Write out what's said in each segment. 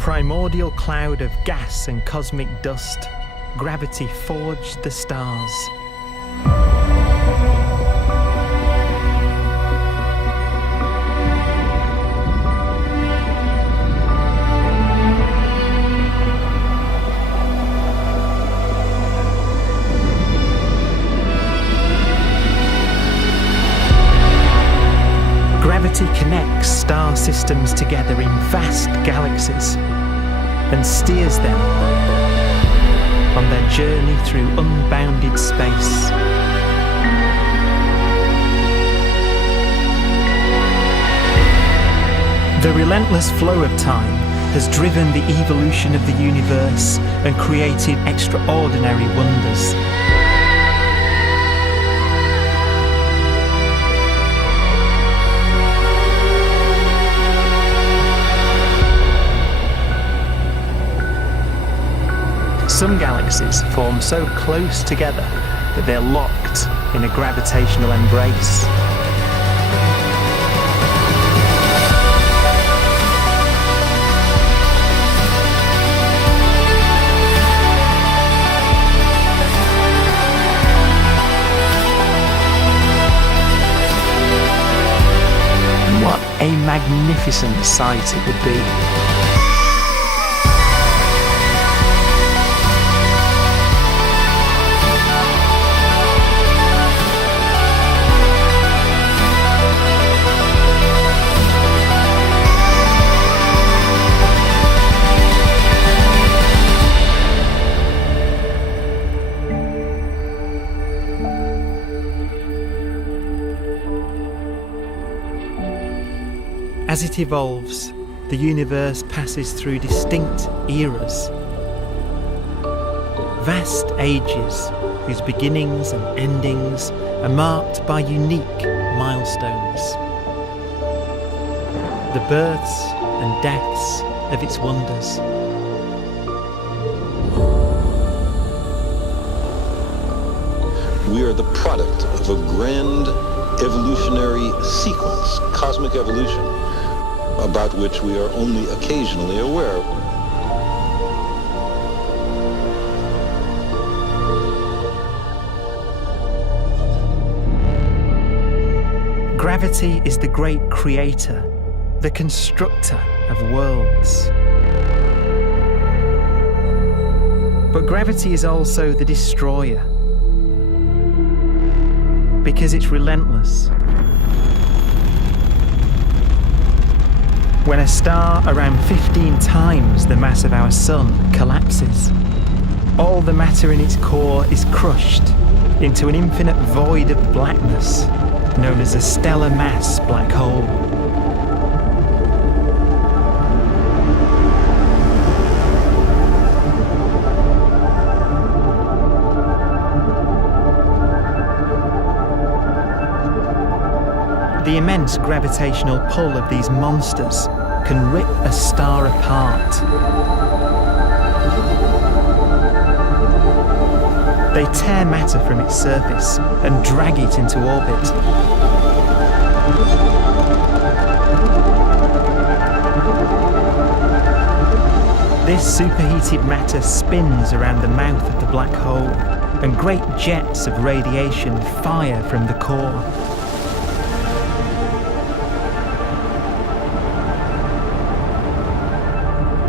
primordial cloud of gas and cosmic dust, gravity forged the stars. Gravity connects star systems together in vast galaxies and steers them on their journey through unbounded space. The relentless flow of time has driven the evolution of the universe and created extraordinary wonders. Some galaxies form so close together that they're locked in a gravitational embrace. What a magnificent sight it would be. As it evolves, the universe passes through distinct eras. Vast ages whose beginnings and endings are marked by unique milestones. The births and deaths of its wonders. We are the product of a grand evolutionary sequence, cosmic evolution, about which we are only occasionally aware. Gravity is the great creator, the constructor of worlds. But gravity is also the destroyer, because it's relentless. When a star around 15 times the mass of our Sun collapses, all the matter in its core is crushed into an infinite void of blackness known as a stellar mass black hole. The immense gravitational pull of these monsters can rip a star apart. They tear matter from its surface and drag it into orbit. This superheated matter spins around the mouth of the black hole, and great jets of radiation fire from the core.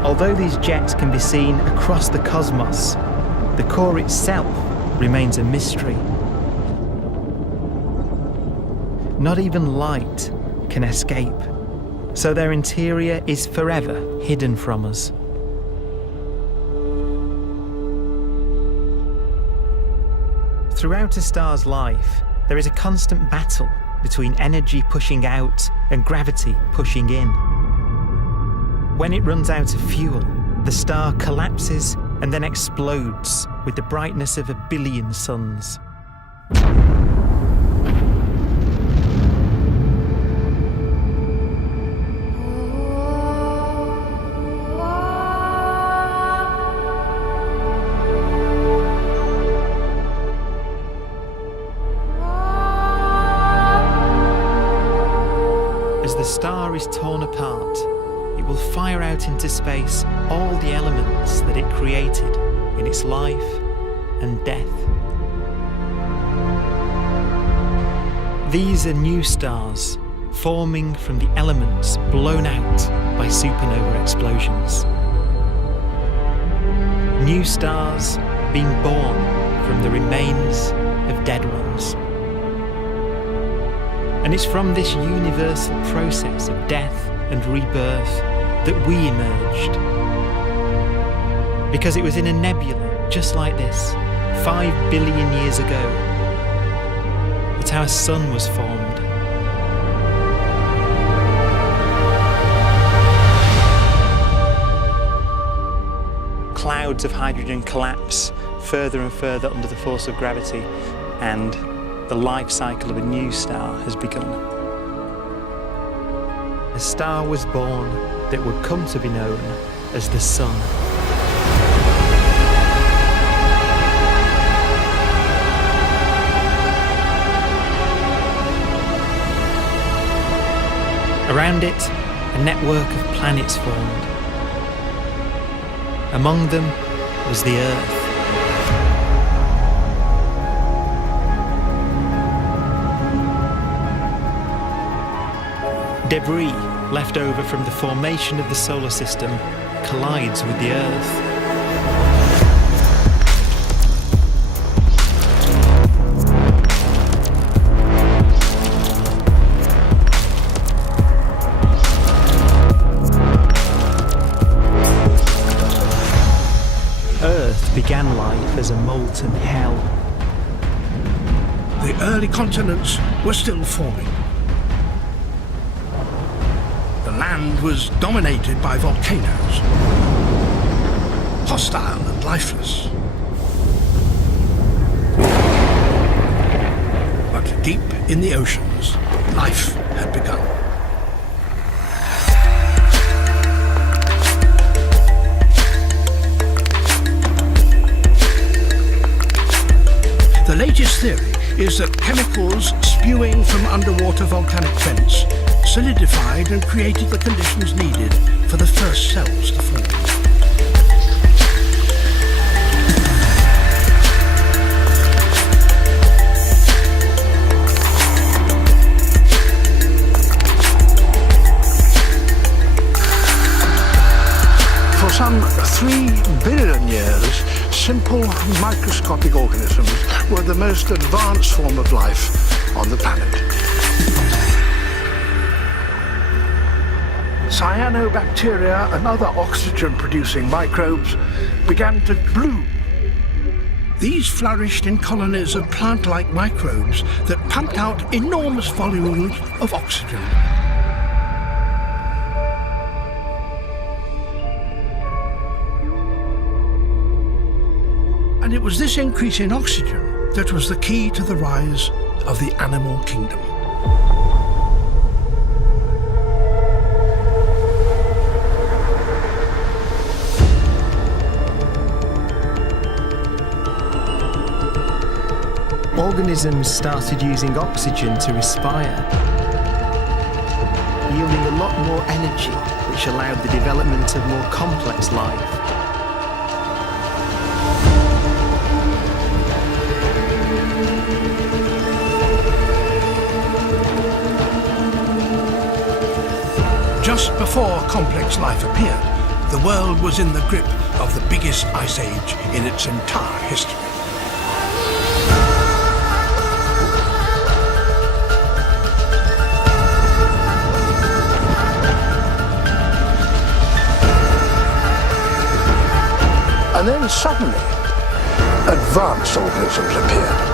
Although these jets can be seen across the cosmos, the core itself remains a mystery. Not even light can escape, so their interior is forever hidden from us. Throughout a star's life, there is a constant battle between energy pushing out and gravity pushing in. When it runs out of fuel, the star collapses and then explodes with the brightness of 1 billion suns. As the star is torn apart, it will fire out out into space all the elements that it created in its life and death. These are new stars forming from the elements blown out by supernova explosions. New stars being born from the remains of dead ones. And it's from this universal process of death and rebirth that we emerged. Because it was in a nebula just like this, 5 billion years ago, that our sun was formed. Clouds of hydrogen collapse further and further under the force of gravity, and the life cycle of a new star has begun. A star was born that would come to be known as the Sun. Around it, a network of planets formed. Among them was the Earth. Debris left over from the formation of the solar system collides with the Earth. Earth began life as a molten hell. The early continents were still forming. The land was dominated by volcanoes, hostile and lifeless. But deep in the oceans, life had begun. The latest theory is that chemicals spewing from underwater volcanic vents solidified and created the conditions needed for the first cells to form. For some 3 billion years, simple microscopic organisms were the most advanced form of life on the planet. Cyanobacteria and other oxygen-producing microbes began to bloom. These flourished in colonies of plant-like microbes that pumped out enormous volumes of oxygen. And it was this increase in oxygen that was the key to the rise of the animal kingdom. Organisms started using oxygen to respire, yielding a lot more energy, which allowed the development of more complex life. Just before complex life appeared, the world was in the grip of the biggest ice age in its entire history. And then suddenly, advanced organisms appeared.